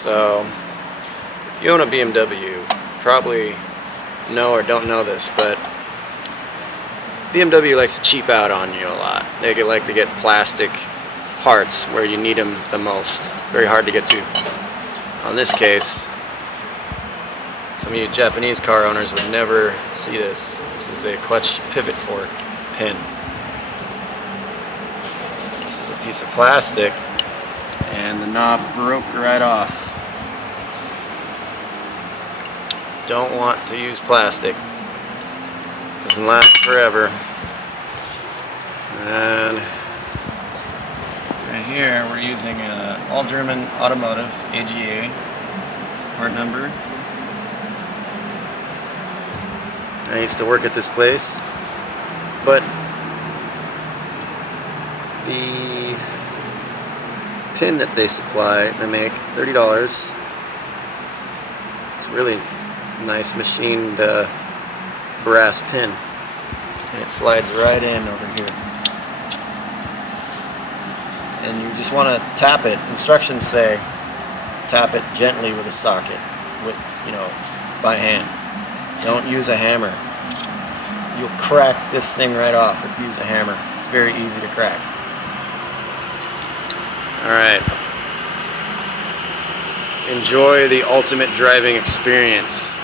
So, if you own a BMW, you probably know or don't know this, but BMW likes to cheap out on you a lot. They like to get plastic parts where you need them the most. Very hard to get to. On this case, some of you Japanese car owners would never see this. This is a clutch pivot fork pin. This is a piece of plastic, and the knob broke right off. Don't want to use plastic. Doesn't last forever. And right here we're using all German automotive AGA. It's the part number. I used to work at this place, but the pin that they supply, they make $30. It's really nice machined brass pin, and it slides right in over here. And you just want to tap it. Instructions say tap it gently with a socket, by hand. Don't use a hammer. You'll crack this thing right off if you use a hammer. It's very easy to crack. Alright. Enjoy the ultimate driving experience.